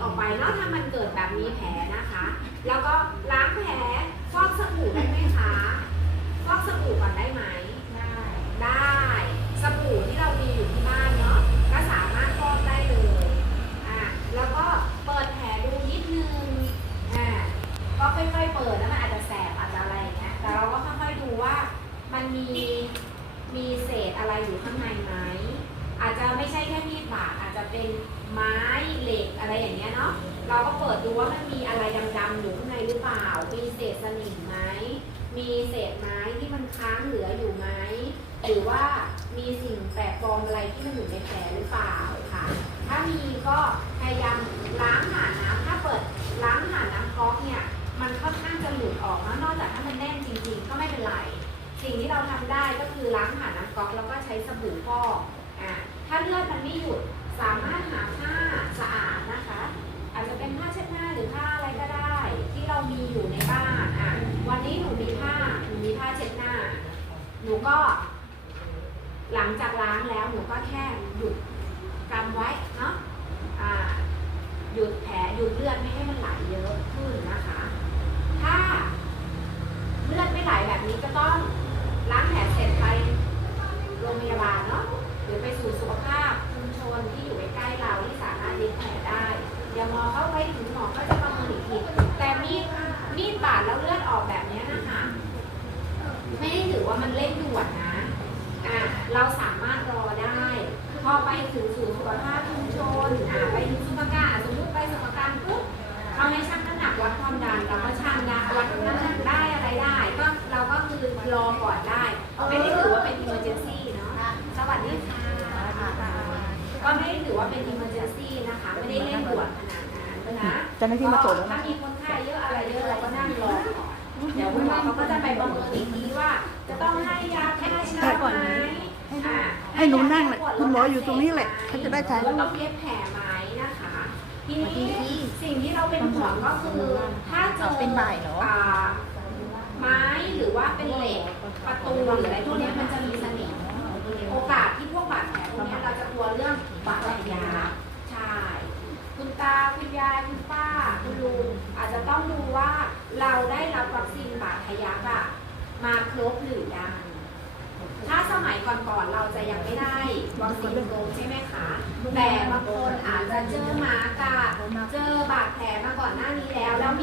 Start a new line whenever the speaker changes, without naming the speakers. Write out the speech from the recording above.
ออกไปเนาะถ้ามันเกิดแบบมีแผลนะคะ แล้วก็ล้างแผลฟอกสบู่ได้ไหมคะฟอกสบู่ก่อนได้ไหม
ได้
ได้สบู่ที่เรามีอยู่ที่บ้านเนาะก็สามารถฟอกได้เลยอะแล้วก็เปิดแผลดูนิดนึงอะก็ค่อยๆเปิดแล้วมันอาจจะ ไม้เหล็กอะไรอย่างเงี้ยเนาะเราก็เปิดดูว่ามันมีอะไรดำๆอยู่ข้างในหรือเปล่า มีเศษสนิมไหมมีเศษไม้ที่มันค้างเหลืออยู่ไหมหรือว่ามีสิ่งแปลกปลอมอะไรที่มันอยู่ในแผลหรือเปล่าค่ะ ถ้ามีก็พยายามล้างหาน้ำถ้าเปิดล้างหาน้ำก๊อกเนี่ยมันค่อนข้างจะหลุดออกนะนอกจากถ้ามันแน่นจริงๆ ก็ไม่เป็นไร สิ่งที่เราทำได้ก็คือล้างหาน้ำก๊อกแล้วก็ใช้สบู่ฟอกอ่าถ้าเลือดมันไม่หยุด สามารถหาผ้าสะอาดนะคะ อาจจะเป็นผ้าเช็ดหน้าหรือผ้าอะไรก็ได้ ที่เรามีอยู่ในบ้านอะวันนี้หนูมีผ้าหนูมีผ้าเช็ดหน้า หนูก็ หลังจากล้างแล้วหนูก็แค่หยุดกำไว้เนาะอ่าหยุดแผลหยุดเลือดไม่ให้มันไหลเยอะขึ้นนะคะ ถ้าเลือดไม่ไหลแบบนี้ก็ต้องล้างแผลเสร็จไปโรงพยาบาลเนาะหรือไปสู่สุขภาพชุมชนที่อยู่ใกล้ๆเราที่สามารถเย็บแผลได้เดี๋ยวหมอเข้าไป ถึงหมอก็จะประเมินอีกทีแต่มีดมีดบาดแล้วเลือดออกแบบเนี้ยนะคะไม่ได้ถือว่ามันเร่งด่วนนะอะเราสามารถรอได้ พอไปถึงศูนย์สุขภาพชุมชนอะไปถึงสุขการสมมติไปสุขการปุ๊บเขาให้ชั่งน้ำหนักวัดความดันเราก็ชั่งได้วัดน้ำหนักได้อะไรได้ ก็เราก็คือรอก่อนได้ไม่ได้ถือว่าเป็น emergency เนาะสวัสดีค่ะก็ไม่ได้ถือว่าเป็น emergency นะคะ ไม่ได้เร่งด่วนขนาดนั้นนะ
เจ้าหน้าที่มาตรวจแล้วนะ
ถ้ามีคนไข้เยอะอะไรเยอะเราก็นั่งรอก่อนเดี๋ยวคุณหมอเขาก็จะไปประเมินอีกทีว่า จะต้องให้ยาแค่ชาก่อนไหมอ่า
ให้หนูนั่งแหละคุณหมออยู่ตรงนี้แหละเขาจะได้ถ่ายรู
แล้ว
ป
ต้องเย็บแผลไหมนะคะ ทีนี้สิ่งที่เราเป็นห่วงก็คือ ถ้าเจอ
เป็นบ่ายเหรอ
อ่าไม้หรือว่าเป็นเหล็กประตูหรืออะไรพวกเนี้ยมันจะมีสนิมโอกาสที่พวกบาดแผลพวกเนี้ยเราจะกลัวเรื่องบาดแผลยาใช่ คุณตาคุณยายคุณป้าคุณลุงอาจจะ ต้องดูว่าเราได้รับวัคซีนบาดทะยักอะมาครบหรือยัง ถ้าสมัยก่อนๆเราจะยังไม่ได้วัคซีนครบใช่ไหมคะ แต่บางคนอาจจะเจอหมากะเจอบาดแผลมาก่อนหน้านี้แล้วแล้วมี